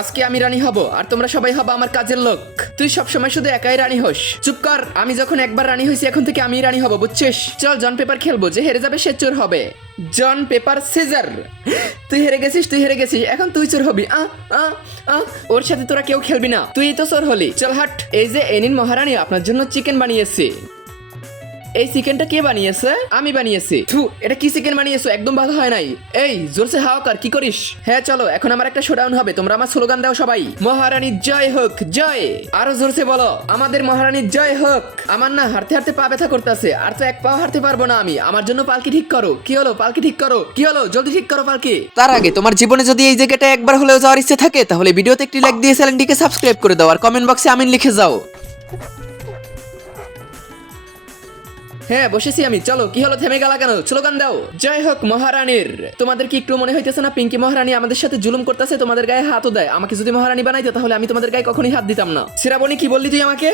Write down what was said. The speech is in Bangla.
আজকে আমি রানী হব আর তোমরা সবাই হবা আমার কাজের লোক। তুই সব সময় শুধু একাই রানী হোস। চুপ কর, আমি যখন একবার রানী হয়েছি এখন থেকে আমি রানী হব, বুঝছিস? চল জন পেপার খেলবো, যে হেরে যাবে সে চোর হবে। জন পেপার সিজার। তুই হেরে গেছিস, এখন তুই চোর হবি। ওর সাথে তোরা কেউ খেলবি না, তুই তো চোর হলি। চল হাট। এই যে এনিন মহারানী, আপনার জন্য চিকেন বানিয়েছি। এই চিকেনটা কে বানিয়েছে? আমি বানিয়েছি। থু, এটা কি চিকেন বানিয়েছো? একদম ভালো হয় নাই। এই জোরসে হাওয়া কর, কি করিস? হ্যাঁ চলো, এখন আমার একটা শোডাউন হবে, তোমরা আমার স্লোগান দাও সবাই। মহারানী জয় হোক, জয়। আরো জোরসে বলো, আমাদের মহারানী জয় হোক। আমার না হাঁটতে হাঁটতে পা ব্যথা করতেছে, আর তো এক পাও হাঁটতে পারবো না আমি। আমার জন্য পালকি ঠিক করো। কি হলো পালকি ঠিক করো? কি হলো, জলদি ঠিক করো পালকি। তার আগে তোমার জীবনে যদি এই জায়গাটা একবার হলেও যাওয়ার ইচ্ছে থাকে তাহলে ভিডিওতে একটি লাইক দিয়ে চ্যানেলটিকে সাবস্ক্রাইব করে দাও আর কমেন্ট বক্সে আমিন লিখে যাও। হ্যাঁ বসেছি আমি, চলো। কি হলো, থেমে গেলা কেন? স্লোগান দাও। জয় হোক মহারানীর। তোমাদের কি একটু মনে হইতেছে না পিঙ্কি মহারানী আমাদের সাথে জুলুম করতেছে, তোমাদের গায়ে হাতও দেয়? আমাকে যদি মহারানী বানাইতে তাহলে আমি তোমাদের গায়ে কখনোই হাত দিতাম না। শ্রাবণী, কি বললি তুই আমাকে?